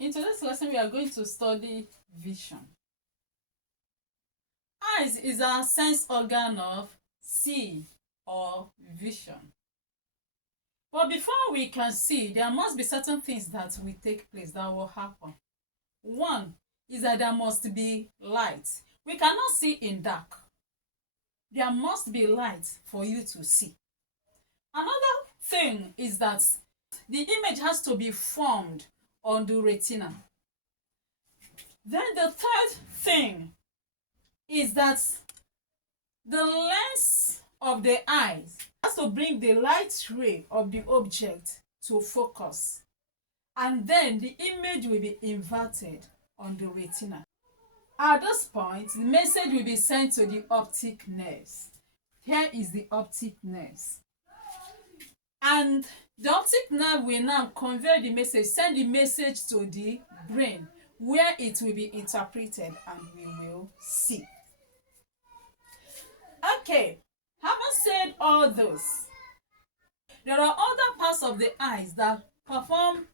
In today's lesson, we are going to study vision. Eyes is our sense organ of see or vision. But before we can see, there must be certain things that will take place, that will happen. One is that there must be light. We cannot see in dark. There must be light for you to see. Another thing is that the image has to be formed on the retina. Then the third thing is that the lens of the eyes has to bring the light ray of the object to focus, and then the image will be inverted on the retina. At this point, the message will be sent to the optic nerves. Here is the optic nerves, and the optic nerve will now convey the message, send the message to the brain, where it will be interpreted and we will see. Okay, having said all those, there are other parts of the eyes that perform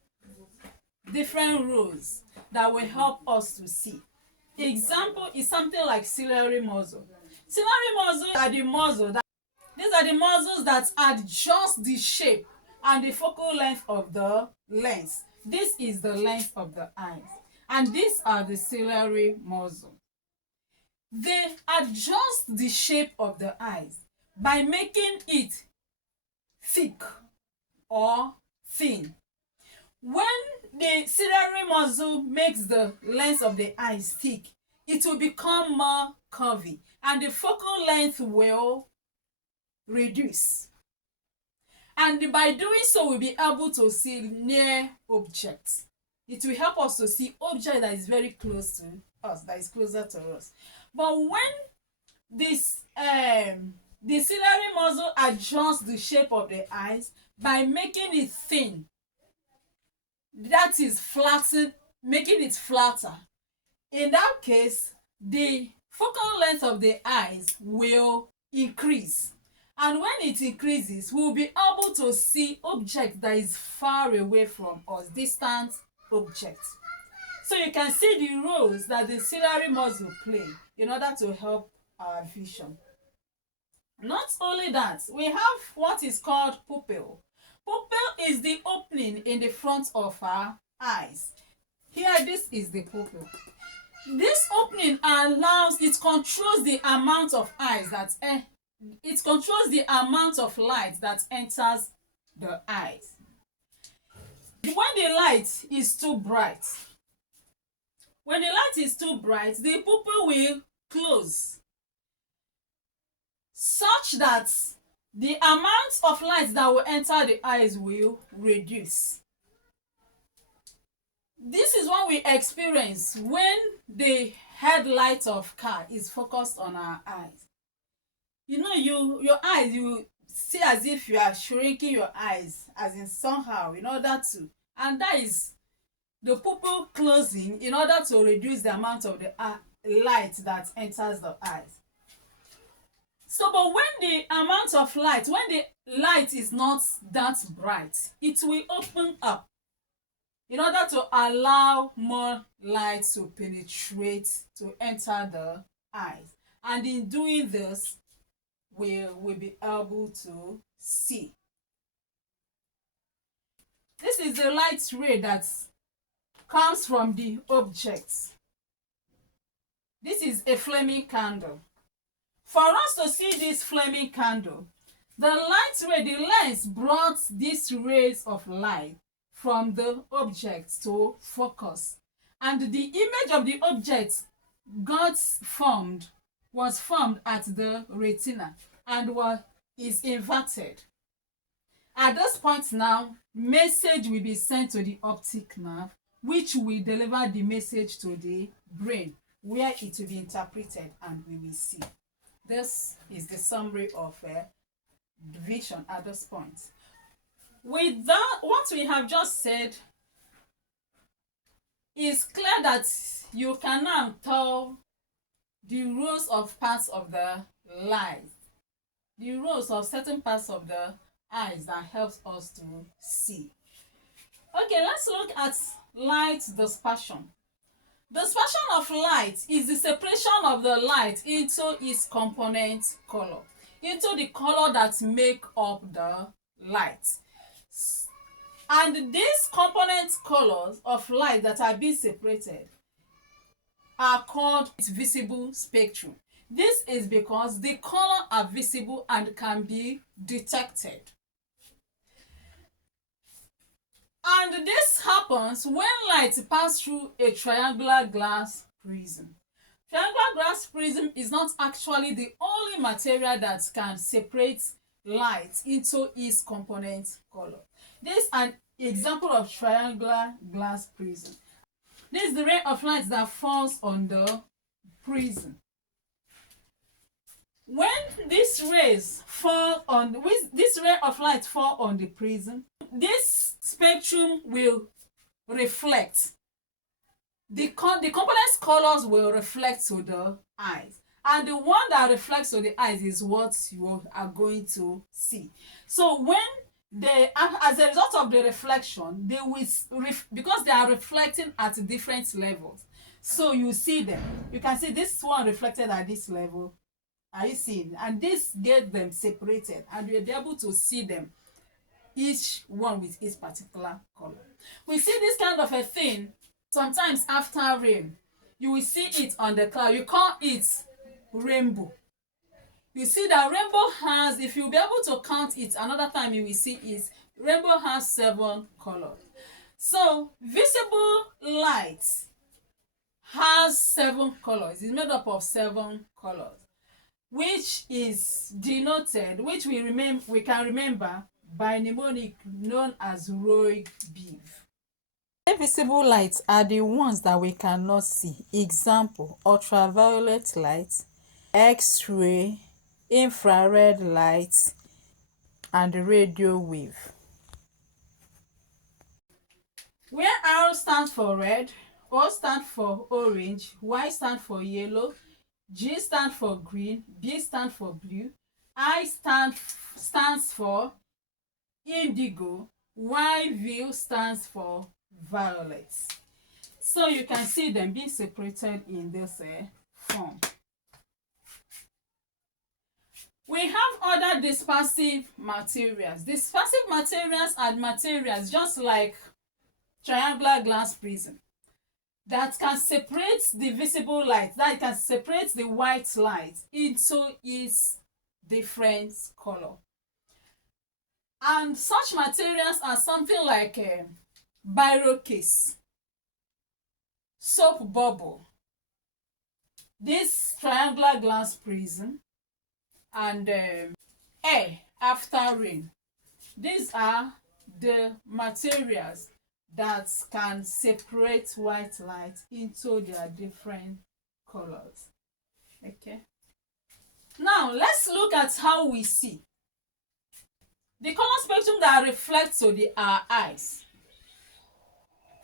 different roles that will help us to see. Example is something like ciliary muscle. Ciliary muscles are the muscles that these are the muscles that adjust the shape and the focal length of the lens. This is the length of the eyes, and these are the ciliary muscles. They adjust the shape of the eyes by making it thick or thin. When the ciliary muscle makes the lens of the eyes thick, it will become more curvy and the focal length will reduce. And by doing so, we'll be able to see near objects. It will help us to see object that is very close to us, that is closer to us. But when this the ciliary muscle adjusts the shape of the eyes by making it thin, that is flattened, making it flatter. In that case, the focal length of the eyes will increase. And when it increases, we'll be able to see objects that is far away from us, distant objects. So you can see the roles that the ciliary muscle play in order to help our vision. Not only that, we have what is called pupil. Pupil is the opening in the front of our eyes. Here, this is the pupil. This opening it controls the amount of it controls the amount of light that enters the eyes. When the light is too bright, the pupil will close, such that the amount of light that will enter the eyes will reduce. This is what we experience when the headlight of car is focused on our eyes. You know, your eyes, you see as if you are shrinking your eyes, as in somehow, in order to, and that is the pupil closing in order to reduce the amount of the light that enters the eyes. So, but when the amount of light, when the light is not that bright, it will open up in order to allow more light to penetrate, to enter the eyes. And in doing this, we will be able to see. This is the light ray that comes from the object. This is a flaming candle. For us to see this flaming candle, the light ray, the lens brought these rays of light from the object to focus, and the image of the object was formed at the retina and is inverted. At this point now, message will be sent to the optic nerve, which will deliver the message to the brain, where it will be interpreted and we will see. This is the summary of vision at this point. With that, what we have just said, is clear that you can now tell the roles of parts of the light, the roles of certain parts of the eyes that helps us to see. Okay, let's look at light dispersion. Dispersion of light is the separation of the light into its component color, into the color that make up the light. And these component colors of light that are being separated are called visible spectrum. This is because the color are visible and can be detected. And this happens when light passes through a triangular glass prism. Triangular glass prism is not actually the only material that can separate light into its component color. This is an example of triangular glass prism. This is the ray of light that falls on the prism. When this ray of light fall on the prism, this spectrum will reflect. The components colors will reflect to the eyes, and the one that reflects to the eyes is what you are going to see. So when as a result of the reflection, they will because they are reflecting at different levels, so you see them. You can see this one reflected at this level. Are you seeing? And this get them separated, and you'll be able to see them, each one with its particular color. We see this kind of a thing sometimes after rain. You will see it on the cloud. You call it rainbow. You see that rainbow has, if you'll be able to count it another time, you will see it. Rainbow has 7 colors. So visible light has 7 colors. It's made up of 7 colors, which is denoted, which we can remember by mnemonic known as Roy beef. Invisible lights are the ones that we cannot see. Example: ultraviolet light, X-ray, infrared light, and radio wave. Where R stands for red, O stands for orange, Y stands for yellow, G stands for green, B stands for blue, I stands for indigo, YV stands for violet. So you can see them being separated in this form. We have other dispersive materials. Dispersive materials are materials just like triangular glass prism that can separate the visible light, that can separate the white light into its different color. And such materials are something like biro case, soap bubble, this triangular glass prism, and air after rain. These are the materials that can separate white light into their different colors. Okay. Now let's look at how we see. The color spectrum that reflects to our eyes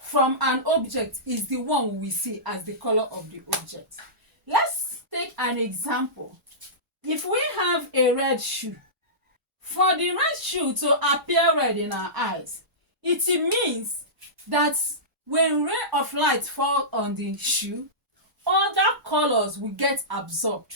from an object is the one we see as the color of the object. Let's take an example. If we have a red shoe, for the red shoe to appear red in our eyes, it means that when ray of light fall on the shoe, other colors will get absorbed.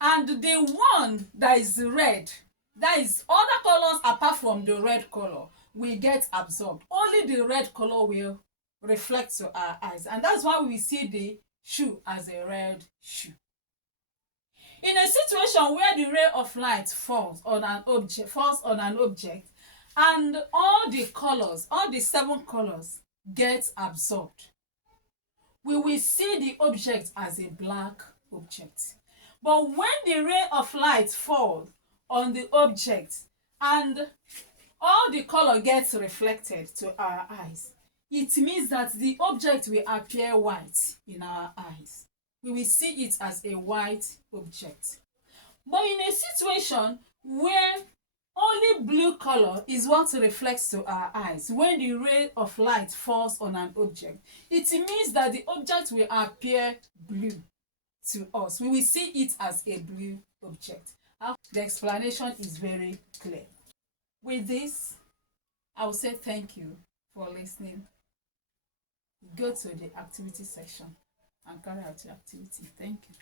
And the one that is red, that is other colors apart from the red color, will get absorbed. Only the red color will reflect to our eyes, and that's why we see the shoe as a red shoe. In a situation where the ray of light falls on an object, and all the colors, all the 7 colors get absorbed, we will see the object as a black object. But when the ray of light falls on the object and all the color gets reflected to our eyes, it means that the object will appear white in our eyes. We will see it as a white object. But in a situation where only blue color is what reflects to our eyes, when the ray of light falls on an object, it means that the object will appear blue to us. We will see it as a blue object. The explanation is very clear. With this, I will say thank you for listening. Go to the activity section and carry out your activity. Thank you.